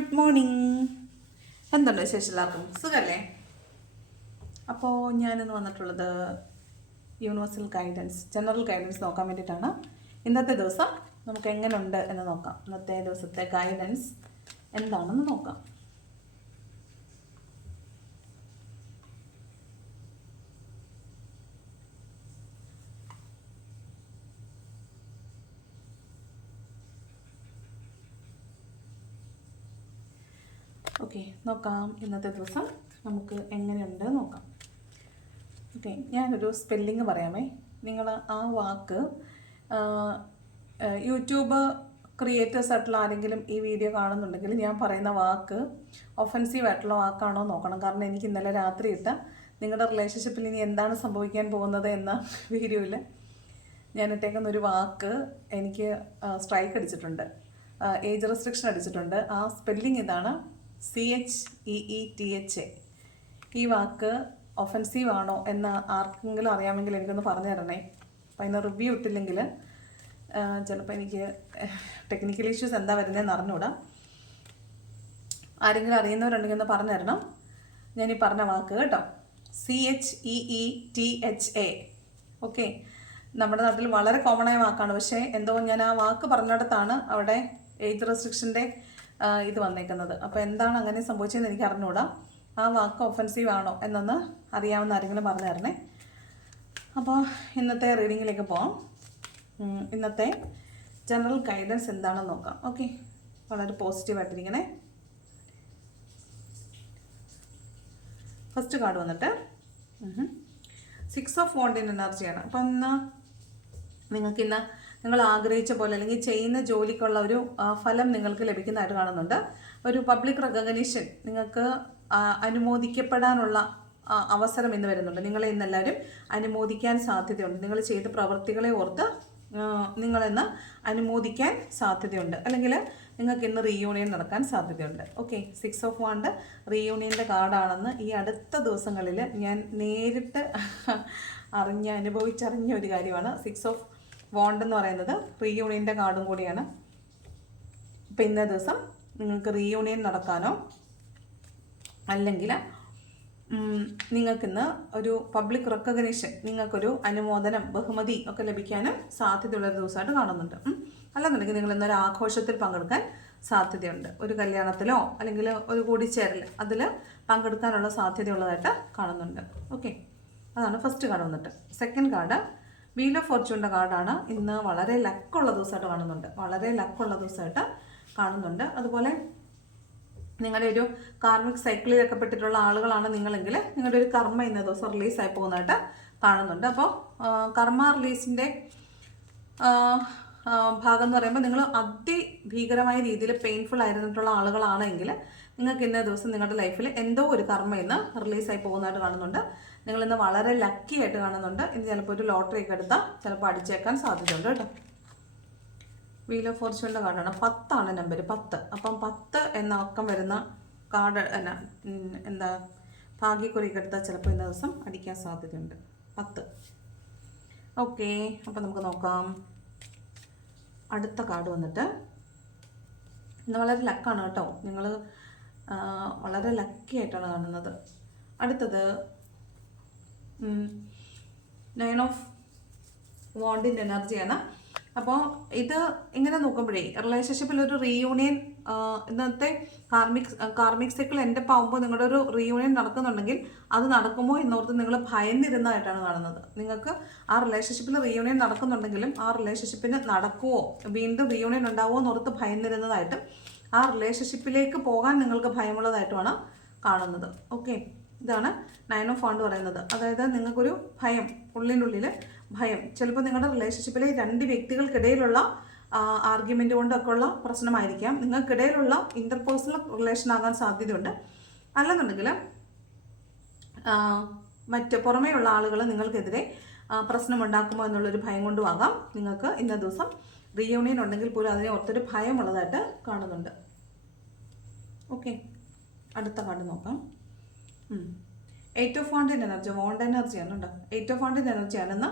Good morning. എന്തുണ്ട് വിശേഷം? എല്ലാവർക്കും സുഖമല്ലേ? അപ്പോൾ ഞാനിന്ന് വന്നിട്ടുള്ളത് യൂണിവേഴ്സൽ ഗൈഡൻസ്, ജനറൽ ഗൈഡൻസ് നോക്കാൻ വേണ്ടിയിട്ടാണ്. ഇന്നത്തെ ദിവസം നമുക്ക് എങ്ങനെയുണ്ട് എന്ന് നോക്കാം. ഇന്നത്തെ ദിവസത്തെ ഗൈഡൻസ് എന്താണെന്ന് നോക്കാം. ഓക്കെ, നോക്കാം. ഇന്നത്തെ ദിവസം നമുക്ക് എങ്ങനെയുണ്ട് നോക്കാം. ഓക്കെ, ഞാനൊരു സ്പെല്ലിങ് പറയാമേ. നിങ്ങൾ ആ വാക്ക് യൂട്യൂബ് ക്രിയേറ്റേഴ്സ് ആയിട്ടുള്ള ആരെങ്കിലും ഈ വീഡിയോ കാണുന്നുണ്ടെങ്കിൽ ഞാൻ പറയുന്ന വാക്ക് ഒഫൻസീവ് ആയിട്ടുള്ള വാക്കാണോ നോക്കണം. കാരണം എനിക്ക് ഇന്നലെ രാത്രി ഇട്ട നിങ്ങളുടെ റിലേഷൻഷിപ്പിൽ ഇനി എന്താണ് സംഭവിക്കാൻ പോകുന്നത് എന്ന വീഡിയോയിൽ ഞാൻ ഇട്ടേക്കുന്ന ഒരു വാക്ക് എനിക്ക് സ്ട്രൈക്ക് അടിച്ചിട്ടുണ്ട്, ഏജ് റെസ്ട്രിക്ഷൻ അടിച്ചിട്ടുണ്ട്. ആ സ്പെല്ലിങ് ഇതാണ്, CHEETHA. ഈ വാക്ക് ഒഫൻസീവ് ആണോ എന്ന് ആർക്കെങ്കിലും അറിയാമെങ്കിൽ എനിക്കൊന്ന് പറഞ്ഞു തരണേ. അപ്പോൾ അതിന് റിവ്യൂ ഇട്ടില്ലെങ്കിൽ ചിലപ്പോൾ എനിക്ക് ടെക്നിക്കൽ ഇഷ്യൂസ് എന്താ വരുന്നതെന്ന് അറിഞ്ഞുകൂടാ. ആരെങ്കിലും അറിയുന്നവരുണ്ടെങ്കിൽ ഒന്ന് പറഞ്ഞു തരണം. ഞാനീ പറഞ്ഞ വാക്ക് കേട്ടോ, CHEETHA. ഓക്കെ, നമ്മുടെ നാട്ടിൽ വളരെ കോമൺ ആയ വാക്കാണ്. പക്ഷേ എന്തോ ഞാൻ ആ വാക്ക് പറഞ്ഞിടത്താണ് അവിടെ ഏജ് റെസ്ട്രിക്ഷൻ്റെ ഇത് വന്നേക്കുന്നത്. അപ്പോൾ എന്താണ് അങ്ങനെ സംഭവിച്ചതെന്ന് എനിക്ക് അറിഞ്ഞുകൂടാ. ആ വാക്ക് ഒഫൻസീവ് ആണോ എന്നൊന്ന് അറിയാവുന്ന ആരെങ്കിലും പറഞ്ഞു തരണേ. അപ്പോൾ ഇന്നത്തെ റീഡിങ്ങിലേക്ക് പോകാം. ഇന്നത്തെ ജനറൽ ഗൈഡൻസ് എന്താണെന്ന് നോക്കാം. ഓക്കെ, വളരെ പോസിറ്റീവായിട്ടിരിക്കണേ. ഫസ്റ്റ് കാർഡ് വന്നിട്ട് 6 ഓഫ് വാണ്ടിൻ്റെ എനർജിയാണ്. അപ്പം ഇന്ന് നിങ്ങൾക്ക് നിങ്ങൾ ആഗ്രഹിച്ച പോലെ അല്ലെങ്കിൽ ചെയ്യുന്ന ജോലിക്കുള്ള ഒരു ഫലം നിങ്ങൾക്ക് ലഭിക്കുന്നതായിട്ട് കാണുന്നുണ്ട്. ഒരു പബ്ലിക് റെക്കഗ്നീഷൻ നിങ്ങൾക്ക് അനുമോദിക്കപ്പെടാനുള്ള അവസരം ഇന്ന് വരുന്നുണ്ട്. നിങ്ങളെ ഇന്നെല്ലാവരും അനുമോദിക്കാൻ സാധ്യതയുണ്ട്. നിങ്ങൾ ചെയ്ത പ്രവൃത്തികളെ ഓർത്ത് നിങ്ങളിന്ന് അനുമോദിക്കാൻ സാധ്യതയുണ്ട്. അല്ലെങ്കിൽ നിങ്ങൾക്ക് ഇന്ന് റീയൂണിയൻ നടക്കാൻ സാധ്യതയുണ്ട്. ഓക്കെ, 6 ഓഫ് വാണ്ട് റീയൂണിയൻ്റെ കാർഡാണെന്ന് ഈ അടുത്ത ദിവസങ്ങളിൽ ഞാൻ നേരിട്ട് അനുഭവിച്ചറിഞ്ഞ ഒരു കാര്യമാണ്. 6 ഓഫ് വാണ്ട് എന്ന് പറയുന്നത് റീയൂണിയൻ്റെ കാർഡും കൂടിയാണ്. അപ്പം ഇന്നേ ദിവസം നിങ്ങൾക്ക് റീയൂണിയൻ നടക്കാനോ അല്ലെങ്കിൽ നിങ്ങൾക്കിന്ന് ഒരു പബ്ലിക് റെക്കഗ്നീഷൻ, നിങ്ങൾക്കൊരു അനുമോദനം, ബഹുമതി ഒക്കെ ലഭിക്കാനും സാധ്യതയുള്ളൊരു ദിവസമായിട്ട് കാണുന്നുണ്ട്. അല്ലെന്നുണ്ടെങ്കിൽ നിങ്ങൾ ഇന്നൊരു ആഘോഷത്തിൽ പങ്കെടുക്കാൻ സാധ്യതയുണ്ട്. ഒരു കല്യാണത്തിലോ അല്ലെങ്കിൽ ഒരു കൂടിച്ചേരൽ അതിൽ പങ്കെടുക്കാനുള്ള സാധ്യതയുള്ളതായിട്ട് കാണുന്നുണ്ട്. ഓക്കെ, അതാണ് ഫസ്റ്റ് കാർഡ് വന്നിട്ട്. സെക്കൻഡ് കാർഡ് വീൽ ഓഫ് ഫോർച്യൂണിൻ്റെ കാർഡാണ്. ഇന്ന് വളരെ ലക്കുള്ള ദിവസമായിട്ട് കാണുന്നുണ്ട്. വളരെ ലക്കുള്ള ദിവസമായിട്ട് കാണുന്നുണ്ട്. അതുപോലെ നിങ്ങളുടെ ഒരു കാർമിക് സൈക്കിളിലൊക്കെ പെട്ടിട്ടുള്ള ആളുകളാണ് നിങ്ങളെങ്കിൽ നിങ്ങളുടെ ഒരു കർമ്മ ഇന്ന ദിവസം റിലീസായി പോകുന്നതായിട്ട് കാണുന്നുണ്ട്. അപ്പോൾ കർമ്മ റിലീസിൻ്റെ ഭാഗം എന്ന് പറയുമ്പോൾ നിങ്ങൾ അതിഭീകരമായ രീതിയിൽ പെയിൻഫുൾ ആയിരുന്നിട്ടുള്ള ആളുകളാണെങ്കിൽ നിങ്ങൾക്ക് ഇന്നേ ദിവസം നിങ്ങളുടെ ലൈഫിൽ എന്തോ ഒരു കർമ്മ ഇന്ന് റിലീസായി പോകുന്നതായിട്ട് കാണുന്നുണ്ട്. നിങ്ങളിന്ന് വളരെ ലക്കി ആയിട്ട് കാണുന്നുണ്ട്. ഇന്ന് ചിലപ്പോൾ ഒരു ലോട്ടറി ഒക്കെ എടുത്താൽ ചിലപ്പോൾ അടിച്ചേക്കാൻ സാധ്യതയുണ്ട് കേട്ടോ. വീൽ ഓഫ് ഫോർച്യൂണിൻ്റെ കാർഡാണ്. 10 നമ്പർ, 10. അപ്പം 10 എന്ന അക്കം വരുന്ന കാർഡ് എന്താ ഭാഗ്യക്കുറിയൊക്കെ എടുത്താൽ ചിലപ്പോൾ ഇന്ന ദിവസം അടിക്കാൻ സാധ്യതയുണ്ട്. 10. ഓക്കെ, അപ്പം നമുക്ക് നോക്കാം. അടുത്ത കാർഡ് വന്നിട്ട് ഇന്ന് വളരെ ലക്കാണ് കേട്ടോ. നിങ്ങൾ വളരെ ലക്കി ആയിട്ടാണ് കാണുന്നത്. അടുത്തത് 9 ഓഫ് വാണ്ടിൻ്റെ എനർജിയാണ്. അപ്പോൾ ഇത് ഇങ്ങനെ നോക്കുമ്പോഴേ റിലേഷൻഷിപ്പിൽ ഒരു റീയൂണിയൻ, ഇന്നത്തെ കാർമിക് സൈക്കിൾ എൻ്റെ ആകുമ്പോൾ നിങ്ങളുടെ ഒരു റീയൂണിയൻ നടക്കുന്നുണ്ടെങ്കിൽ അത് നടക്കുമോ എന്നോർത്ത് നിങ്ങൾ ഭയന്നിരുന്നതായിട്ടാണ് കാണുന്നത്. നിങ്ങൾക്ക് ആ റിലേഷൻഷിപ്പിൽ റീയൂണിയൻ നടക്കുന്നുണ്ടെങ്കിലും ആ റിലേഷൻഷിപ്പിന് നടക്കുമോ, വീണ്ടും റീയൂണിയൻ ഉണ്ടാവുമോ എന്നോർത്ത് ഭയന്നിരുന്നതായിട്ടും ആ റിലേഷൻഷിപ്പിലേക്ക് പോകാൻ നിങ്ങൾക്ക് ഭയമുള്ളതായിട്ടുമാണ് കാണുന്നത്. ഓക്കെ, ഇതാണ് 9 ഓഫ് വാണ്ട് പറയുന്നത്. അതായത് നിങ്ങൾക്കൊരു ഭയം, ഉള്ളിനുള്ളിൽ ഭയം. ചിലപ്പോൾ നിങ്ങളുടെ റിലേഷൻഷിപ്പിലെ 2 വ്യക്തികൾക്കിടയിലുള്ള ആർഗ്യുമെൻ്റ് കൊണ്ടൊക്കെ ഉള്ള പ്രശ്നമായിരിക്കാം. നിങ്ങൾക്കിടയിലുള്ള ഇൻ്റർപേഴ്സണൽ റിലേഷൻ ആകാൻ സാധ്യതയുണ്ട്. അല്ലെന്നുണ്ടെങ്കിൽ മറ്റ് പുറമേയുള്ള ആളുകൾ നിങ്ങൾക്കെതിരെ പ്രശ്നമുണ്ടാക്കുമോ എന്നുള്ളൊരു ഭയം കൊണ്ടും ആകാം നിങ്ങൾക്ക് ഇന്ന ദിവസം റീയൂണിയൻ ഉണ്ടെങ്കിൽ പോലും അതിനെ ഒത്തൊരു ഭയമുള്ളതായിട്ട് കാണുന്നുണ്ട്. ഓക്കെ, അടുത്ത കാർഡ് നോക്കാം. 8 ഓഫ് വാണ്ടിൻ്റെ എനർജി, വാണ്ട് എനർജിയാണ് കേട്ടോ. 8 ഓഫ് വാണ്ടിൻ്റെ എനർജിയാണെന്ന്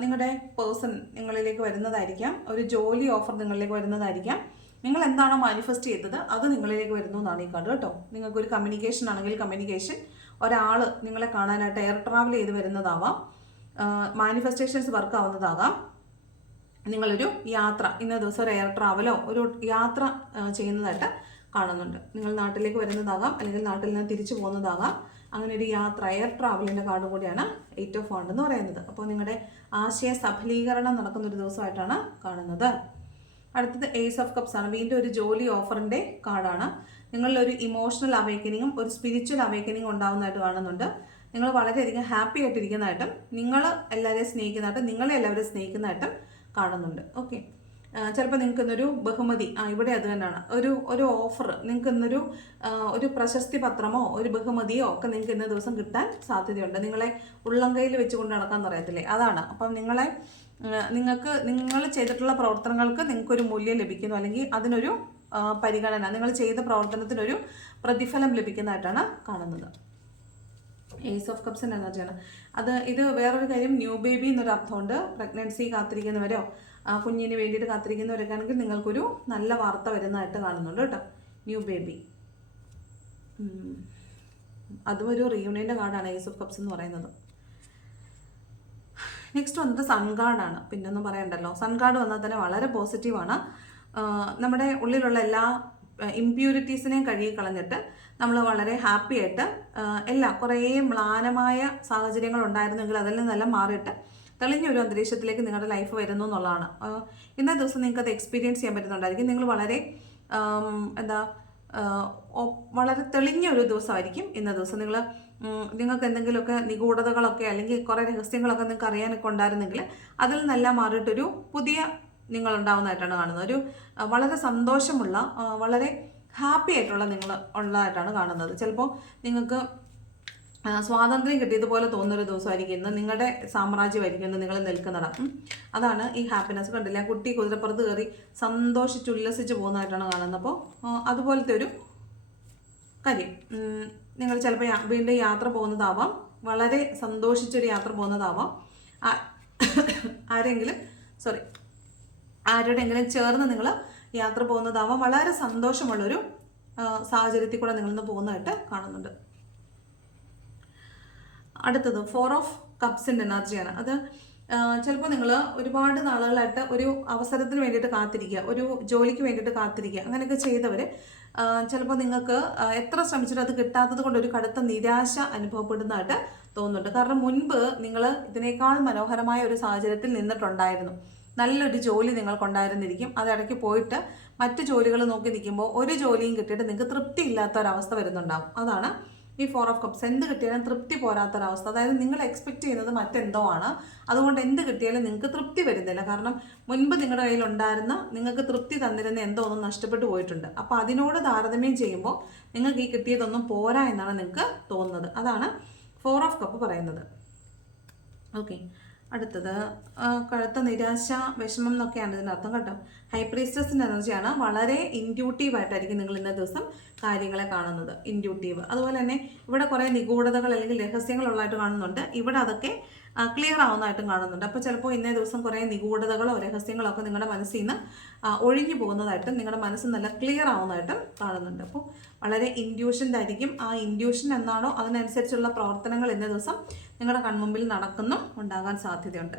നിങ്ങളുടെ പേഴ്സൺ നിങ്ങളിലേക്ക് വരുന്നതായിരിക്കാം. ഒരു ജോലി ഓഫർ നിങ്ങളിലേക്ക് വരുന്നതായിരിക്കാം. നിങ്ങൾ എന്താണോ മാനിഫെസ്റ്റ് ചെയ്തത് അത് നിങ്ങളിലേക്ക് വരുന്നു എന്നാണ് ഈ കാർഡ് കേട്ടോ. നിങ്ങൾക്കൊരു കമ്മ്യൂണിക്കേഷൻ ആണെങ്കിൽ കമ്മ്യൂണിക്കേഷൻ, ഒരാൾ നിങ്ങളെ കാണാനായിട്ട് എയർ ട്രാവൽ ചെയ്ത് വരുന്നതാവാം, മാനിഫെസ്റ്റേഷൻസ് വർക്ക് ആവുന്നതാകാം, നിങ്ങളൊരു യാത്ര, ഇന്ന ദിവസം ഒരു എയർ ട്രാവലോ ഒരു യാത്ര ചെയ്യുന്നതായിട്ട് കാണുന്നുണ്ട്. നിങ്ങൾ നാട്ടിലേക്ക് വരുന്നതാകാം, അല്ലെങ്കിൽ നാട്ടിൽ നിന്ന് തിരിച്ചു പോകുന്നതാകാം. അങ്ങനെ ഒരു യാത്ര, എയർ ട്രാവലിൻ്റെ കാർഡ് കൂടിയാണ് 8 ഓഫ് വാണ്ട് എന്ന് പറയുന്നത്. അപ്പോൾ നിങ്ങളുടെ ആശയ സഫലീകരണം നടക്കുന്ന ഒരു ദിവസമായിട്ടാണ് കാണുന്നത്. അടുത്തത് ഏസ് ഓഫ് കപ്സ് ആണ്. വീണ്ടും ഒരു ജോലി ഓഫറിൻ്റെ കാർഡാണ്. നിങ്ങളിലൊരു ഇമോഷണൽ അവേക്കനിങ്ങും ഒരു സ്പിരിച്വൽ അവേക്കനിങ്ങും ഉണ്ടാകുന്നതായിട്ട് കാണുന്നുണ്ട്. നിങ്ങൾ വളരെയധികം ഹാപ്പി ആയിട്ടിരിക്കുന്നതായിട്ടും നിങ്ങൾ എല്ലാവരെയും സ്നേഹിക്കുന്നതായിട്ടും നിങ്ങളെ എല്ലാവരെയും സ്നേഹിക്കുന്നതായിട്ടും കാണുന്നുണ്ട്. ഓക്കെ, ചിലപ്പോൾ നിങ്ങൾക്ക് ഇന്നൊരു ബഹുമതി, ഇവിടെ അത് തന്നെയാണ്, ഒരു ഓഫർ, നിങ്ങൾക്ക് ഇന്നൊരു ഒരു പ്രശസ്തി പത്രമോ ഒരു ബഹുമതിയോ ഒക്കെ നിങ്ങൾക്ക് ഇന്ന ദിവസം കിട്ടാൻ സാധ്യതയുണ്ട്. നിങ്ങളെ ഉള്ളം കയ്യിൽ വെച്ചുകൊണ്ട് നടക്കാൻ പറയത്തില്ലേ, അതാണ്. അപ്പം നിങ്ങൾ ചെയ്തിട്ടുള്ള പ്രവർത്തനങ്ങൾക്ക് നിങ്ങൾക്കൊരു മൂല്യം ലഭിക്കുന്നു, അല്ലെങ്കിൽ അതിനൊരു പരിഗണന, നിങ്ങൾ ചെയ്ത പ്രവർത്തനത്തിനൊരു പ്രതിഫലം ലഭിക്കുന്നതായിട്ടാണ് കാണുന്നത്. ഏസ് ഓഫ് കപ്സിൻ്റെ എനർജിയാണ് ഇത്. വേറൊരു കാര്യം, ന്യൂ ബേബി എന്നൊരു അർത്ഥമുണ്ട്. പ്രഗ്നൻസി കാത്തിരിക്കുന്നവരോ കുഞ്ഞിന് വേണ്ടിയിട്ട് കാത്തിരിക്കുന്നവരൊക്കെ ആണെങ്കിൽ നിങ്ങൾക്കൊരു നല്ല വാർത്ത വരുന്നതായിട്ട് കാണുന്നുണ്ട് കേട്ടോ. ന്യൂ ബേബി, അതും ഒരു റീയൂണിയൻ്റെ കാർഡാണ് ഏസ് ഓഫ് കപ്സ് എന്ന് പറയുന്നത്. നെക്സ്റ്റ് വന്നത് സൺ കാർഡാണ്. പിന്നൊന്നും പറയണ്ടല്ലോ, സൺ കാർഡ് വന്നാൽ തന്നെ വളരെ പോസിറ്റീവാണ്. നമ്മുടെ ഉള്ളിലുള്ള എല്ലാ ഇമ്പ്യൂരിറ്റീസിനെയും കഴുകി കളഞ്ഞിട്ട് നമ്മൾ വളരെ ഹാപ്പി ആയിട്ട് കുറേ മ്ലാനമായ സാഹചര്യങ്ങൾ ഉണ്ടായിരുന്നെങ്കിൽ അതിൽ നിന്നെല്ലാം മാറിയിട്ട് തെളിഞ്ഞൊരു അന്തരീക്ഷത്തിലേക്ക് നിങ്ങളുടെ ലൈഫ് വരുന്നു എന്നുള്ളതാണ്. ഇന്നേ ദിവസം നിങ്ങൾക്ക് അത് എക്സ്പീരിയൻസ് ചെയ്യാൻ പറ്റുന്നുണ്ടായിരിക്കും. നിങ്ങൾ വളരെ വളരെ തെളിഞ്ഞ ഒരു ദിവസമായിരിക്കും ഇന്ന ദിവസം. നിങ്ങൾക്ക് എന്തെങ്കിലുമൊക്കെ നിഗൂഢതകളൊക്കെ അല്ലെങ്കിൽ കുറേ രഹസ്യങ്ങളൊക്കെ നിങ്ങൾക്ക് അറിയാനൊക്കെ ഉണ്ടായിരുന്നെങ്കിൽ അതിൽ നിന്നെല്ലാം മാറിയിട്ടൊരു പുതിയ നിങ്ങളുണ്ടാവുന്നതായിട്ടാണ് കാണുന്നത്. ഒരു വളരെ സന്തോഷമുള്ള, വളരെ ഹാപ്പി ആയിട്ടുള്ള നിങ്ങൾ ഉള്ളതായിട്ടാണ് കാണുന്നത്. ചിലപ്പോൾ നിങ്ങൾക്ക് സ്വാതന്ത്ര്യം കിട്ടിയതുപോലെ തോന്നുന്നൊരു ദിവസമായിരിക്കും ഇന്ന്. നിങ്ങളുടെ സാമ്രാജ്യമായിരിക്കും ഇന്ന് നിങ്ങൾ നിൽക്കുന്നിടം. അതാണ് ഈ ഹാപ്പിനെസ്. കണ്ടില്ല, കുട്ടി കുതിരപ്പുറത്ത് കയറി സന്തോഷിച്ചുല്ലസിച്ച് പോകുന്നതായിട്ടാണ് കാണുന്നത്. അപ്പോൾ അതുപോലത്തെ ഒരു കാര്യം, നിങ്ങൾ ചിലപ്പോൾ വീണ്ടും യാത്ര പോകുന്നതാവാം, വളരെ സന്തോഷിച്ചൊരു യാത്ര പോകുന്നതാവാം, ആരോടെങ്കിലും ചേർന്ന് നിങ്ങൾ യാത്ര പോകുന്നതാവാം, വളരെ സന്തോഷമുള്ളൊരു സാഹചര്യത്തിൽ കൂടെ നിങ്ങളിന്ന് പോകുന്നതായിട്ട് കാണുന്നുണ്ട്. അടുത്തത് 4 ഓഫ് കപ്സിൻ്റെ എനർജിയാണ്. അത് ചിലപ്പോൾ നിങ്ങൾ ഒരുപാട് നാളുകളായിട്ട് ഒരു അവസരത്തിന് വേണ്ടിയിട്ട് കാത്തിരിക്കുക, ഒരു ജോലിക്ക് വേണ്ടിയിട്ട് കാത്തിരിക്കുക, അങ്ങനെയൊക്കെ ചെയ്തവർ ചിലപ്പോൾ നിങ്ങൾക്ക് എത്ര ശ്രമിച്ചിട്ടും അത് കിട്ടാത്തത് കൊണ്ട് ഒരു കടുത്ത നിരാശ അനുഭവപ്പെടുന്നതായിട്ട് തോന്നുന്നുണ്ട്. കാരണം മുൻപ് നിങ്ങൾ ഇതിനേക്കാൾ മനോഹരമായ ഒരു സാഹചര്യത്തിൽ നിന്നിട്ടുണ്ടായിരുന്നു. നല്ലൊരു ജോലി നിങ്ങൾക്കുണ്ടായിരുന്നിരിക്കും. അതിടയ്ക്ക് പോയിട്ട് മറ്റ് ജോലികൾ നോക്കി നിൽക്കുമ്പോൾ ഒരു ജോലിയും കിട്ടിയിട്ട് നിങ്ങൾക്ക് തൃപ്തി ഇല്ലാത്ത ഒരവസ്ഥ വരുന്നുണ്ടാവും. അതാണ് ഈ 4 ഓഫ് കപ്സ്. എന്ത് കിട്ടിയാലും തൃപ്തി പോരാത്തൊരവസ്ഥ. അതായത് നിങ്ങൾ എക്സ്പെക്ട് ചെയ്യുന്നത് മറ്റെന്തോ ആണ്, അതുകൊണ്ട് എന്ത് കിട്ടിയാലും നിങ്ങൾക്ക് തൃപ്തി വരുന്നില്ല. കാരണം മുൻപ് നിങ്ങളുടെ കയ്യിലുണ്ടായിരുന്ന, നിങ്ങൾക്ക് തൃപ്തി തന്നിരുന്ന എന്തോ ഒന്നും നഷ്ടപ്പെട്ടു പോയിട്ടുണ്ട്. അപ്പോൾ അതിനോട് താരതമ്യം ചെയ്യുമ്പോൾ നിങ്ങൾക്ക് ഈ കിട്ടിയതൊന്നും പോരാ എന്നാണ് നിങ്ങൾക്ക് തോന്നുന്നത്. അതാണ് 4 ഓഫ് കപ്പ് പറയുന്നത്. ഓക്കെ, അടുത്തത് കടുത്ത നിരാശ, വിഷമം എന്നൊക്കെയാണ് ഇതിനർത്ഥം കേട്ടോ. ഹൈ പ്രീസ്റ്റസിൻ്റെ എനർജിയാണ്. വളരെ ഇൻഡ്യൂട്ടീവായിട്ടായിരിക്കും നിങ്ങൾ ഇന്നത്തെ ദിവസം കാര്യങ്ങളെ കാണുന്നത്. ഇൻഡ്യൂട്ടീവ്. അതുപോലെ തന്നെ ഇവിടെ കുറേ നിഗൂഢതകൾ അല്ലെങ്കിൽ രഹസ്യങ്ങളുള്ളതായിട്ട് കാണുന്നുണ്ട്. ഇവിടെ അതൊക്കെ ക്ലിയർ ആവുന്നതായിട്ടും കാണുന്നുണ്ട്. അപ്പോൾ ചിലപ്പോൾ ഇന്നേ ദിവസം കുറേ നിഗൂഢതകളോ രഹസ്യങ്ങളോ ഒക്കെ നിങ്ങളുടെ മനസ്സിൽ നിന്ന് ഒഴിഞ്ഞു പോകുന്നതായിട്ടും നിങ്ങളുടെ മനസ്സ് നല്ല ക്ലിയർ ആവുന്നതായിട്ടും കാണുന്നുണ്ട്. അപ്പോൾ വളരെ ഇൻഡ്യൂഷൻ്റെ ആയിരിക്കും. ആ ഇൻഡ്യൂഷൻ എന്നാണോ അതിനനുസരിച്ചുള്ള പ്രവർത്തനങ്ങൾ ഇന്നേ ദിവസം നിങ്ങളുടെ കൺമുമ്പിൽ ഉണ്ടാകാൻ സാധ്യതയുണ്ട്.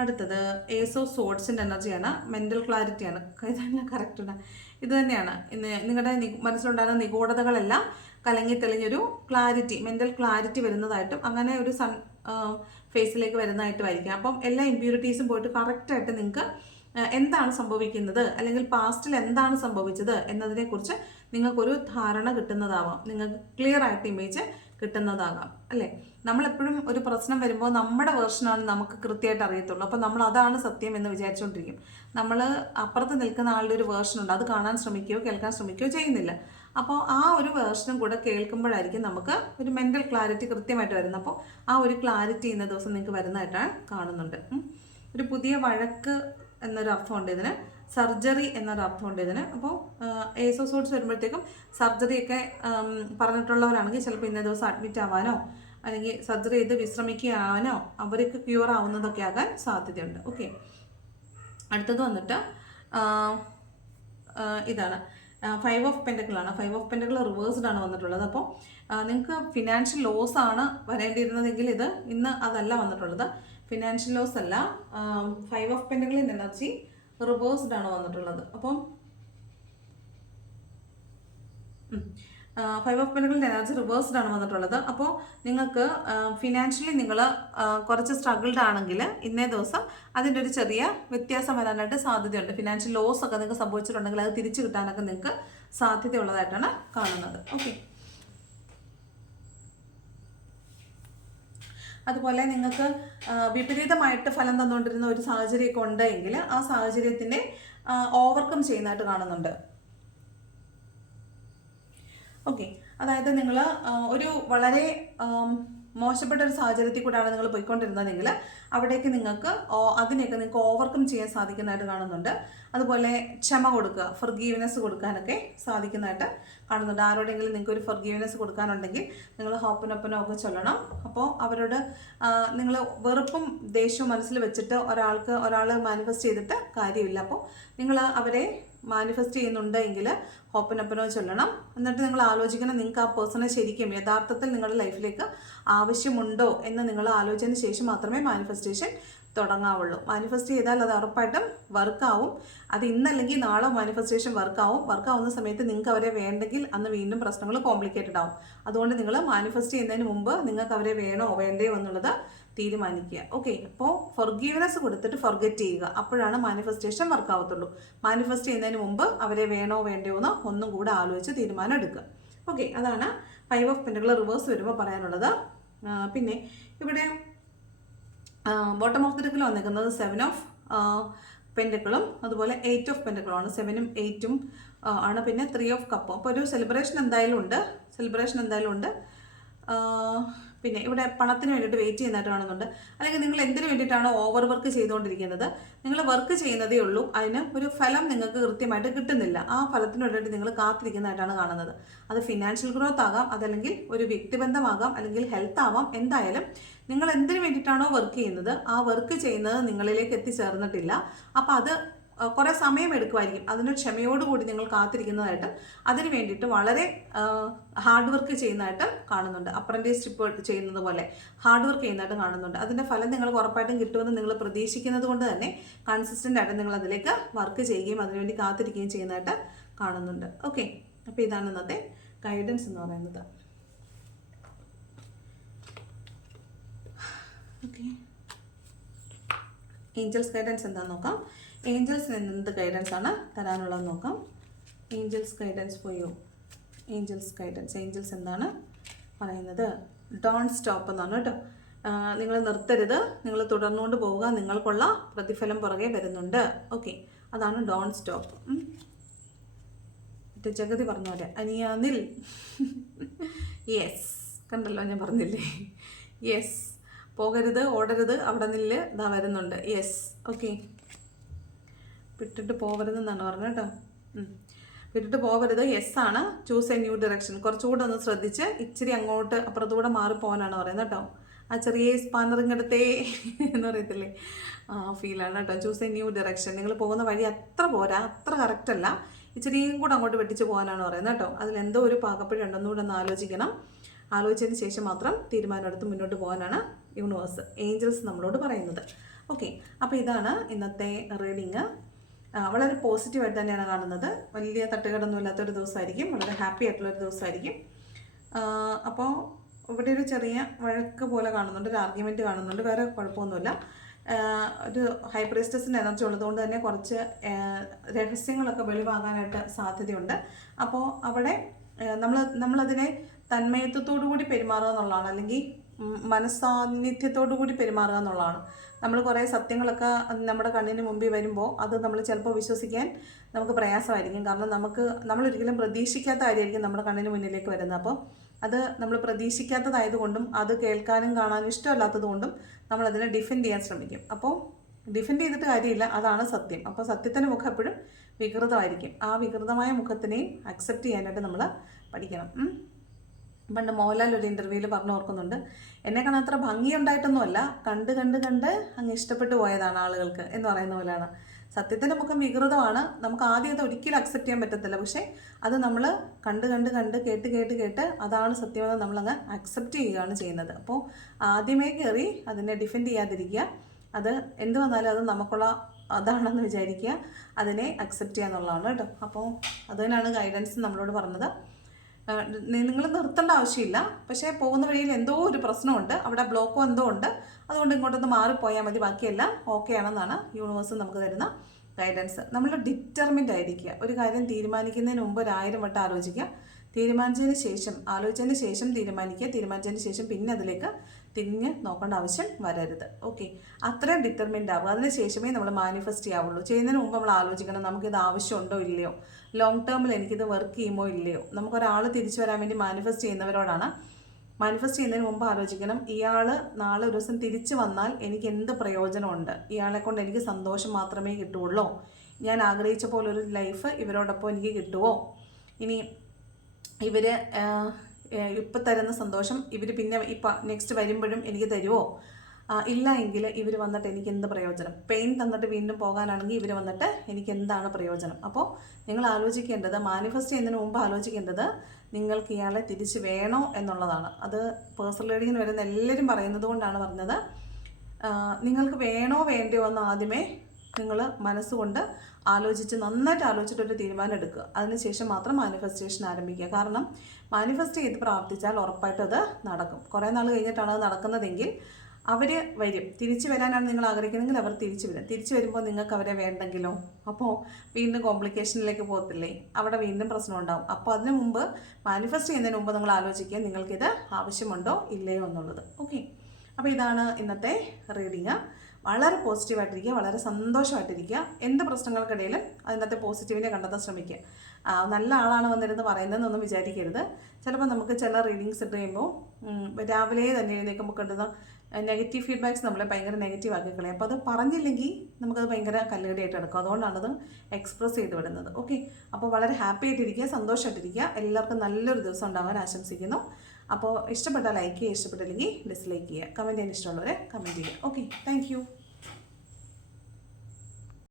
അടുത്തത് ഏസ് ഓഫ് സോഡ്സിൻ്റെ എനർജിയാണ്. മെൻ്റൽ ക്ലാരിറ്റിയാണ്. ഇതെല്ലാം കറക്റ്റാണ്. ഇത് തന്നെയാണ് നിങ്ങളുടെ മനസ്സിലുണ്ടാകുന്ന നിഗൂഢതകളെല്ലാം കലങ്ങി തെളിഞ്ഞൊരു ക്ലാരിറ്റി, മെൻ്റൽ ക്ലാരിറ്റി വരുന്നതായിട്ടും അങ്ങനെ ഒരു ഫേസിലേക്ക് വരുന്നതായിട്ടുമായിരിക്കും. അപ്പം എല്ലാ ഇമ്പ്യൂരിറ്റീസും പോയിട്ട് കറക്റ്റായിട്ട് നിങ്ങൾക്ക് എന്താണ് സംഭവിക്കുന്നത് അല്ലെങ്കിൽ പാസ്റ്റിൽ എന്താണ് സംഭവിച്ചത് എന്നതിനെക്കുറിച്ച് നിങ്ങൾക്കൊരു ധാരണ കിട്ടുന്നതാവാം. നിങ്ങൾക്ക് ക്ലിയർ ആയിട്ട് ഇമേജ് കിട്ടുന്നതാകാം അല്ലേ. നമ്മളെപ്പോഴും ഒരു പ്രശ്നം വരുമ്പോൾ നമ്മുടെ വേർഷനാണ് നമുക്ക് കൃത്യമായിട്ട് അറിയത്തുള്ളൂ. അപ്പോൾ നമ്മൾ അതാണ് സത്യം എന്ന് വിചാരിച്ചുകൊണ്ടിരിക്കും. നമ്മൾ അപ്പുറത്ത് നിൽക്കുന്ന ആളുടെ ഒരു വേർഷനുണ്ട്, അത് കാണാൻ ശ്രമിക്കുകയോ കേൾക്കാൻ ശ്രമിക്കുകയോ ചെയ്യുന്നില്ല. അപ്പോൾ ആ ഒരു വേർഷനും കൂടെ കേൾക്കുമ്പോഴായിരിക്കും നമുക്ക് ഒരു മെൻ്റൽ ക്ലാരിറ്റി കൃത്യമായിട്ട് വരുന്നത്. അപ്പോൾ ആ ഒരു ക്ലാരിറ്റി ഇന്ന ദിവസം നിങ്ങൾക്ക് വരുന്നതായിട്ടാണ് കാണുന്നുണ്ട്. ഒരു പുതിയ വഴക്ക് എന്നൊരു അർത്ഥമുണ്ട് ഇതിന്. സർജറി എന്നൊരു അർത്ഥമുണ്ട് ഇതിന്. അപ്പോൾ ഏസ് ഓഫ് സോഡ്സ് വരുമ്പോഴത്തേക്കും സർജറിയൊക്കെ പറഞ്ഞിട്ടുള്ളവരാണെങ്കിൽ ചിലപ്പോൾ ഇന്ന ദിവസം അഡ്മിറ്റ് ആവാനോ അല്ലെങ്കിൽ സർജറി ചെയ്ത് വിശ്രമിക്കാനോ അവർക്ക് ക്യൂർ ആവുന്നതൊക്കെ ആകാൻ സാധ്യതയുണ്ട്. ഓക്കെ, അടുത്തത് വന്നിട്ട് ഇതാണ് 5 ആണ്. 5 റിവേഴ്സ്ഡ് ആണ് വന്നിട്ടുള്ളത്. അപ്പോൾ നിങ്ങൾക്ക് ഫിനാൻഷ്യൽ ലോസ് ആണ് വരേണ്ടിയിരുന്നതെങ്കിൽ ഇത് ഇന്ന് അതല്ല വന്നിട്ടുള്ളത്. ഫിനാൻഷ്യൽ ലോസ് അല്ല, 5 എനർജി റിവേഴ്സ്ഡ് ആണ് വന്നിട്ടുള്ളത്. അപ്പം 5 എനർജി റിവേഴ്സ്ഡ് ആണ് വന്നിട്ടുള്ളത്. അപ്പോൾ നിങ്ങൾക്ക് ഫിനാൻഷ്യലി നിങ്ങൾ കുറച്ച് സ്ട്രഗിൾഡ് ആണെങ്കിൽ ഇന്നേ ദിവസം അതിൻ്റെ ഒരു ചെറിയ വ്യത്യാസം വരാനായിട്ട് സാധ്യതയുണ്ട്. ഫിനാൻഷ്യൽ ലോസ് ഒക്കെ നിങ്ങൾക്ക് സംഭവിച്ചിട്ടുണ്ടെങ്കിൽ അത് തിരിച്ചു കിട്ടാനൊക്കെ നിങ്ങൾക്ക് സാധ്യതയുള്ളതായിട്ടാണ് കാണുന്നത്. ഓക്കെ, അതുപോലെ നിങ്ങൾക്ക് വിപരീതമായിട്ട് ഫലം തന്നുകൊണ്ടിരുന്ന ഒരു സാഹചര്യമൊക്കെ ഉണ്ടെങ്കിൽ ആ സാഹചര്യത്തിനെ ഓവർകം ചെയ്യുന്നതായിട്ട് കാണുന്നുണ്ട്. ഓക്കെ, അതായത് നിങ്ങൾ ഒരു വളരെ മോശപ്പെട്ട ഒരു സാഹചര്യത്തിൽ കൂടെയാണ് നിങ്ങൾ പോയിക്കൊണ്ടിരുന്നതെങ്കിൽ അവിടേക്ക് നിങ്ങൾക്ക് അതിനെയൊക്കെ നിങ്ങൾക്ക് ഓവർകം ചെയ്യാൻ സാധിക്കുന്നതായിട്ട് കാണുന്നുണ്ട്. അതുപോലെ ക്ഷമ കൊടുക്കുക, ഫർഗീവ്നെസ് കൊടുക്കാനൊക്കെ സാധിക്കുന്നതായിട്ട് കാണുന്നുണ്ട്. ആരോടെങ്കിലും നിങ്ങൾക്ക് ഒരു ഫർഗീവ്നെസ് കൊടുക്കാനുണ്ടെങ്കിൽ നിങ്ങൾ ഹോപ്പനൊപ്പനോ ഒക്കെ ചൊല്ലണം. അപ്പോൾ അവരോട് നിങ്ങൾ വെറുപ്പും ദേഷ്യവും മനസ്സിൽ വെച്ചിട്ട് ഒരാൾ മാനിഫെസ്റ്റ് ചെയ്തിട്ട് കാര്യമില്ല. അപ്പോൾ നിങ്ങൾ അവരെ മാനിഫെസ്റ്റ് ചെയ്യുന്നുണ്ട് എങ്കിൽ ഹോപ്പനൊപ്പനോ ചൊല്ലണം. എന്നിട്ട് നിങ്ങൾ ആലോചിക്കണം, നിങ്ങൾക്ക് ആ പേഴ്സണെ ശരിക്കും യഥാർത്ഥത്തിൽ നിങ്ങളുടെ ലൈഫിലേക്ക് ആവശ്യമുണ്ടോ എന്ന് നിങ്ങൾ ആലോചിച്ചതിന് ശേഷം മാത്രമേ മാനിഫെസ്റ്റേഷൻ തുടങ്ങാവുള്ളൂ. മാനിഫെസ്റ്റ് ചെയ്താൽ അത് ഉറപ്പായിട്ടും വർക്കാവും. അത് ഇന്നല്ലെങ്കിൽ നാളെ മാനിഫെസ്റ്റേഷൻ വർക്കാവുന്ന സമയത്ത് നിങ്ങൾക്ക് അവരെ വേണ്ടെങ്കിൽ അന്ന് വീണ്ടും പ്രശ്നങ്ങൾ കോംപ്ലിക്കേറ്റഡ് ആവും. അതുകൊണ്ട് നിങ്ങൾ മാനിഫെസ്റ്റ് ചെയ്യുന്നതിന് മുമ്പ് നിങ്ങൾക്ക് അവരെ വേണോ വേണ്ടയോ എന്നുള്ളത് തീരുമാനിക്കുക. ഓക്കെ, അപ്പോൾ ഫൊർഗീവ്നെസ് കൊടുത്തിട്ട് ഫൊർഗെറ്റ് ചെയ്യുക. അപ്പോഴാണ് മാനിഫെസ്റ്റേഷൻ വർക്കാവത്തുള്ളൂ. മാനിഫെസ്റ്റ് ചെയ്യുന്നതിന് മുമ്പ് അവരെ വേണോ വേണ്ടയോ എന്ന് ഒന്നും കൂടെ ആലോചിച്ച് തീരുമാനം എടുക്കുക. ഓക്കെ, അതാണ് 5 റിവേഴ്സ് വരുമ്പോൾ പറയാനുള്ളത്. പിന്നെ ഇവിടെ ബോട്ടം ഓഫ് ദി ഡെക്കിൽ വന്നിരിക്കുന്നത് 7 അതുപോലെ 8 ആണ്. 7ഉം 8ഉം ആണ്. പിന്നെ 3 കപ്പും. അപ്പോൾ ഒരു സെലിബ്രേഷൻ എന്തായാലും ഉണ്ട്. പിന്നെ ഇവിടെ പണത്തിന് വേണ്ടിയിട്ട് വെയിറ്റ് ചെയ്യുന്നതായിട്ട് കാണുന്നുണ്ട്. അല്ലെങ്കിൽ നിങ്ങൾ എന്തിനു വേണ്ടിയിട്ടാണോ ഓവർ വർക്ക് ചെയ്തുകൊണ്ടിരിക്കുന്നത്, നിങ്ങൾ വർക്ക് ചെയ്യുന്നതേ ഉള്ളൂ, അതിന് ഒരു ഫലം നിങ്ങൾക്ക് കൃത്യമായിട്ട് കിട്ടുന്നില്ല. ആ ഫലത്തിന് വേണ്ടിയിട്ട് നിങ്ങൾ കാത്തിരിക്കുന്നതായിട്ടാണ് കാണുന്നത്. അത് ഫിനാൻഷ്യൽ ഗ്രോത്ത് ആകാം, അതല്ലെങ്കിൽ ഒരു വ്യക്തിബന്ധമാകാം, അല്ലെങ്കിൽ ഹെൽത്ത് ആവാം. എന്തായാലും നിങ്ങൾ എന്തിനു വേണ്ടിയിട്ടാണോ വർക്ക് ചെയ്യുന്നത് ആ വർക്ക് ചെയ്യുന്നത് നിങ്ങളിലേക്ക് എത്തിച്ചേർന്നിട്ടില്ല. അപ്പോൾ അത് കുറേ സമയം എടുക്കുമായിരിക്കും. അതിന് ക്ഷമയോടുകൂടി നിങ്ങൾ കാത്തിരിക്കുന്നതായിട്ട്, അതിന് വേണ്ടിയിട്ട് വളരെ ഹാർഡ് വർക്ക് ചെയ്യുന്നതായിട്ട് കാണുന്നുണ്ട്. അപ്രന്റീസ്ഷിപ്പ് ചെയ്യുന്നത് പോലെ ഹാർഡ് വർക്ക് ചെയ്യുന്നതായിട്ട് കാണുന്നുണ്ട്. അതിൻ്റെ ഫലം നിങ്ങൾക്ക് ഉറപ്പായിട്ടും കിട്ടുമെന്ന് നിങ്ങൾ പ്രതീക്ഷിക്കുന്നത് കൊണ്ട് തന്നെ കൺസിസ്റ്റൻ്റ് ആയിട്ട് നിങ്ങൾ അതിലേക്ക് വർക്ക് ചെയ്യുകയും അതിനുവേണ്ടി കാത്തിരിക്കുകയും ചെയ്യുന്നതായിട്ട് കാണുന്നുണ്ട്. ഓക്കെ, അപ്പോൾ ഇതാണ് ഇന്നത്തെ ഗൈഡൻസ് എന്ന് പറയുന്നത്. ഓക്കെ, ഏഞ്ചൽസ് ഗൈഡൻസ് എന്താണെന്ന് നോക്കാം. ഏഞ്ചൽസിന് എന്ത് ഗൈഡൻസ് ആണ് തരാനുള്ളതെന്ന് നോക്കാം. Angels guidance for you. Angels എന്താണ് പറയുന്നത്? ഡോണ്ട് സ്റ്റോപ്പ് എന്നാണ് കേട്ടോ. നിങ്ങൾ നിർത്തരുത്, നിങ്ങൾ തുടർന്നുകൊണ്ട് പോവുക, നിങ്ങൾക്കുള്ള പ്രതിഫലം പുറകെ വരുന്നുണ്ട്. ഓക്കെ, അതാണ് ഡോണ്ട് സ്റ്റോപ്പ്. മറ്റേ ജഗതി പറഞ്ഞ പോലെ അനിയാനിൽ. യെസ്, കണ്ടല്ലോ ഞാൻ പറഞ്ഞില്ലേ. യെസ്, പോകരുത്, ഓടരുത്, അവിടെ നില്ല്, ഇതാ വരുന്നുണ്ട്. Yes, okay. വിട്ടിട്ട് പോകരുതെന്നാണ് പറഞ്ഞത് കേട്ടോ. വിട്ടിട്ട് പോകരുത്, യെസ് ആണ്. Choose A new direction. കുറച്ചുകൂടെ ഒന്ന് ശ്രദ്ധിച്ച് ഇച്ചിരി അങ്ങോട്ട് അപ്പുറത്തുകൂടെ മാറിപ്പോകാനാണ് പറയുന്നത് കേട്ടോ. ആ ചെറിയ സ്പാനറിങ്ങടുത്തേ എന്ന് പറയത്തില്ലേ, ഫീലാണ് കേട്ടോ. Choose A new direction. നിങ്ങൾ പോകുന്ന വഴി അത്ര പോരാ, അത്ര കറക്റ്റ് അല്ല, ഇച്ചിരിയും കൂടെ അങ്ങോട്ട് വെട്ടിച്ച് പോകാനാണ് പറയുന്നത് കേട്ടോ. അതിലെന്തോ ഒരു പാകപ്പഴുണ്ടെന്നുകൂടെ ഒന്ന് ആലോചിക്കണം. ആലോചിച്ചതിന് ശേഷം മാത്രം തീരുമാനമെടുത്ത് മുന്നോട്ട് പോകാനാണ് യൂണിവേഴ്സ്, ഏഞ്ചൽസ് നമ്മളോട് പറയുന്നത്. ഓക്കെ, അപ്പോൾ ഇതാണ് ഇന്നത്തെ റീഡിങ്. വളരെ പോസിറ്റീവായിട്ട് തന്നെയാണ് കാണുന്നത്. വലിയ തട്ടുകടൊന്നും ഇല്ലാത്തൊരു ദിവസമായിരിക്കും, വളരെ ഹാപ്പി ആയിട്ടുള്ളൊരു ദിവസമായിരിക്കും. അപ്പോൾ ഇവിടെ ഒരു ചെറിയ വഴക്ക് പോലെ കാണുന്നുണ്ട്, ഒരു ആർഗ്യുമെൻറ്റ് കാണുന്നുണ്ട്, വേറെ കുഴപ്പമൊന്നുമില്ല. ഒരു ഹൈ പ്രീസ്റ്റസിൻ്റെ എനർജി ഉള്ളതുകൊണ്ട് തന്നെ കുറച്ച് രഹസ്യങ്ങളൊക്കെ വെളിവാകാനായിട്ട് സാധ്യതയുണ്ട്. അപ്പോൾ അവിടെ നമ്മളതിനെ തന്മയത്വത്തോടു കൂടി പെരുമാറുക എന്നുള്ളതാണ്, അല്ലെങ്കിൽ മനസ്സാന്നിധ്യത്തോടു കൂടി പെരുമാറുക എന്നുള്ളതാണ്. നമ്മൾ കുറേ സത്യങ്ങളൊക്കെ നമ്മുടെ കണ്ണിന് മുമ്പിൽ വരുമ്പോൾ അത് നമ്മൾ ചിലപ്പോൾ വിശ്വസിക്കാൻ നമുക്ക് പ്രയാസമായിരിക്കും. കാരണം നമ്മളൊരിക്കലും പ്രതീക്ഷിക്കാത്ത കാര്യമായിരിക്കും നമ്മുടെ കണ്ണിന് മുന്നിലേക്ക് വരുന്നത്. അപ്പോൾ അത് നമ്മൾ പ്രതീക്ഷിക്കാത്തതായതുകൊണ്ടും അത് കേൾക്കാനും കാണാനും ഇഷ്ടമല്ലാത്തതുകൊണ്ടും നമ്മളതിനെ ഡിഫെൻഡ് ചെയ്യാൻ ശ്രമിക്കും. അപ്പോൾ ഡിഫെൻഡ് ചെയ്തിട്ട് കാര്യമില്ല, അതാണ് സത്യം. അപ്പോൾ സത്യത്തിൻ്റെ മുഖം എപ്പോഴും വികൃതമായിരിക്കും. ആ വികൃതമായ മുഖത്തിനെയും അക്സെപ്റ്റ് ചെയ്യാനായിട്ട് നമ്മൾ പഠിക്കണം. പണ്ട് മോഹൻലാൽ ഒരു ഇൻ്റർവ്യൂവിൽ പറഞ്ഞു ഓർക്കുന്നുണ്ട്, എന്നെ കാണാൻ അത്ര ഭംഗിയുണ്ടായിട്ടൊന്നുമല്ല, കണ്ട് അങ്ങ് ഇഷ്ടപ്പെട്ടു പോയതാണ് ആളുകൾക്ക് എന്ന് പറയുന്ന പോലെയാണ്. സത്യത്തിൻ്റെ മുഖം വികൃതമാണ്, നമുക്ക് ആദ്യം അത് ഒരിക്കലും അക്സെപ്റ്റ് ചെയ്യാൻ പറ്റത്തില്ല. പക്ഷേ അത് നമ്മൾ കണ്ട് കേട്ട് അതാണ് സത്യമെന്ന് നമ്മളങ്ങ് അക്സെപ്റ്റ് ചെയ്യുകയാണ് ചെയ്യുന്നത്. അപ്പോൾ ആദ്യമേ കയറി അതിനെ ഡിഫെൻഡ് ചെയ്യാതിരിക്കുക. അത് എന്ത് വന്നാലും അത് നമുക്കുള്ള അതാണെന്ന് വിചാരിക്കുക, അതിനെ അക്സെപ്റ്റ് ചെയ്യുക എന്നുള്ളതാണ് കേട്ടോ. അപ്പോൾ അതിനാണ് ഗൈഡൻസ് നമ്മളോട് പറഞ്ഞത്. നിങ്ങൾ നിർത്തേണ്ട ആവശ്യമില്ല, പക്ഷേ പോകുന്ന വഴിയിൽ എന്തോ ഒരു പ്രശ്നമുണ്ട്, അവിടെ ബ്ലോക്കോ എന്തോ ഉണ്ട്, അതുകൊണ്ട് ഇങ്ങോട്ടൊന്ന് മാറിപ്പോയാൽ മതി, ബാക്കിയെല്ലാം ഓക്കെ ആണെന്നാണ് യൂണിവേഴ്സ് നമുക്ക് തരുന്ന ഗൈഡൻസ്. നമ്മൾ ഡിറ്റർമിൻഡ് ആയിരിക്കുക. ഒരു കാര്യം തീരുമാനിക്കുന്നതിന് മുമ്പ് 1000 വട്ടം ആലോചിക്കുക, ആലോചിച്ചതിന് ശേഷം തീരുമാനിക്കുക, തീരുമാനിച്ചതിന് ശേഷം പിന്നെ അതിലേക്ക് തിരിഞ്ഞ് നോക്കേണ്ട ആവശ്യം വരരുത്. ഓക്കെ, അത്രയും ഡിറ്റർമിൻഡ് ആവുക. അതിന് ശേഷമേ നമ്മൾ മാനിഫെസ്റ്റ് ചെയ്യാവുള്ളൂ. ചെയ്യുന്നതിന് മുമ്പ് നമ്മൾ ആലോചിക്കണം, നമുക്കിത് ആവശ്യമുണ്ടോ ഇല്ലയോ, ലോങ് ടേമിൽ എനിക്കിത് വർക്ക് ചെയ്യുമോ ഇല്ലയോ. നമുക്കൊരാൾ തിരിച്ചു വരാൻ വേണ്ടി മാനിഫെസ്റ്റ് ചെയ്യുന്നവരോടാണ്. മാനിഫെസ്റ്റ് ചെയ്യുന്നതിന് മുമ്പ് ആലോചിക്കണം, ഇയാൾ നാളെ ഒരു ദിവസം തിരിച്ചു വന്നാൽ എനിക്ക് എന്ത് പ്രയോജനമുണ്ട്, ഇയാളെ കൊണ്ട് എനിക്ക് സന്തോഷം മാത്രമേ കിട്ടുകയുള്ളൂ, ഞാൻ ആഗ്രഹിച്ച പോലൊരു ലൈഫ് ഇവരോടൊപ്പം എനിക്ക് കിട്ടുമോ, ഇനി ഇവർ ഇപ്പം തരുന്ന സന്തോഷം ഇവർ പിന്നെ ഇപ്പം നെക്സ്റ്റ് വരുമ്പോഴും എനിക്ക് തരുമോ, ഇല്ല എങ്കിൽ ഇവർ വന്നിട്ട് എനിക്ക് എന്ത് പ്രയോജനം, പെയിൻ തന്നിട്ട് വീണ്ടും പോകാനാണെങ്കിൽ ഇവർ വന്നിട്ട് എനിക്ക് എന്താണ് പ്രയോജനം. അപ്പോൾ നിങ്ങൾ ആലോചിക്കേണ്ടത്, മാനിഫെസ്റ്റ് ചെയ്യുന്നതിന് മുമ്പ് ആലോചിക്കേണ്ടത് നിങ്ങൾക്ക് ഇയാളെ തിരിച്ച് വേണോ എന്നുള്ളതാണ്. അത് പേഴ്സണൽ റീഡിങ്ങിന് വരുന്ന എല്ലാവരും പറയുന്നത് കൊണ്ടാണ് പറഞ്ഞത്. നിങ്ങൾക്ക് വേണോ വേണ്ടിയോ എന്ന് ആദ്യമേ നിങ്ങൾ മനസ്സുകൊണ്ട് ആലോചിച്ച് നന്നായിട്ട് ആലോചിച്ചിട്ടൊരു തീരുമാനം എടുക്കുക. അതിനുശേഷം മാത്രം മാനിഫെസ്റ്റേഷൻ ആരംഭിക്കുക. കാരണം മാനിഫെസ്റ്റ് ചെയ്ത് പ്രാർത്ഥിച്ചാൽ ഉറപ്പായിട്ടും അത് നടക്കും. കുറേ നാൾ കഴിഞ്ഞിട്ടാണ് അത് നടക്കുന്നതെങ്കിൽ അവർ വരും. തിരിച്ചു വരാനാണ് നിങ്ങൾ ആഗ്രഹിക്കുന്നതെങ്കിൽ അവർ തിരിച്ചു വരും. തിരിച്ചു വരുമ്പോൾ നിങ്ങൾക്ക് അവരെ വേണ്ടെങ്കിലോ, അപ്പോൾ വീണ്ടും കോംപ്ലിക്കേഷനിലേക്ക് പോകത്തില്ലേ, അവിടെ വീണ്ടും പ്രശ്നം ഉണ്ടാകും. അപ്പോൾ അതിനു മുമ്പ് മാനിഫെസ്റ്റ് ചെയ്യുന്നതിന് മുമ്പ് നിങ്ങൾ ആലോചിക്കുക നിങ്ങൾക്കിത് ആവശ്യമുണ്ടോ ഇല്ലയോ എന്നുള്ളത്. ഓക്കെ, അപ്പോൾ ഇതാണ് ഇന്നത്തെ റീഡിങ്. വളരെ പോസിറ്റീവായിട്ടിരിക്കുക, വളരെ സന്തോഷമായിട്ടിരിക്കുക. എന്ത് പ്രശ്നങ്ങൾക്കിടയിലും അതിനകത്തെ പോസിറ്റീവിനെ കണ്ടെത്താൻ ശ്രമിക്കുക. നല്ല ആളാണ് വന്നിരുന്ന് പറയുന്നതെന്നൊന്നും വിചാരിക്കരുത്. ചിലപ്പോൾ നമുക്ക് ചില റീഡിങ്സ് ഇട്ട് കഴിയുമ്പോൾ രാവിലെ തന്നെ എഴുന്നേൽക്കുമ്പോൾ കിട്ടുന്ന നെഗറ്റീവ് ഫീഡ്ബാക്ക്സ് നമ്മളെ ഭയങ്കര നെഗറ്റീവ് ആക്കി കളയും. അപ്പോൾ അത് പറഞ്ഞില്ലെങ്കിൽ നമുക്കത് ഭയങ്കര കല്ലുകടിയായിട്ട് എടുക്കും. അതുകൊണ്ടാണത് എക്സ്പ്രസ് ചെയ്ത് വിടുന്നത്. ഓക്കെ, അപ്പോൾ വളരെ ഹാപ്പി ആയിട്ടിരിക്കുക, സന്തോഷമായിട്ടിരിക്കുക. എല്ലാവർക്കും നല്ലൊരു ദിവസം ഉണ്ടാകാൻ ആശംസിക്കുന്നു. അപ്പോൾ ഇഷ്ടപ്പെട്ടാൽ ലൈക്ക് ചെയ്യുക, ഇഷ്ടപ്പെട്ടില്ലെങ്കിൽ ഡിസ്ലൈക്ക് ചെയ്യുക. കമൻറ്റ് ചെയ്യാൻ ഇഷ്ടമുള്ളവരെ കമൻറ്റ് ചെയ്യുക. Okay, thank you.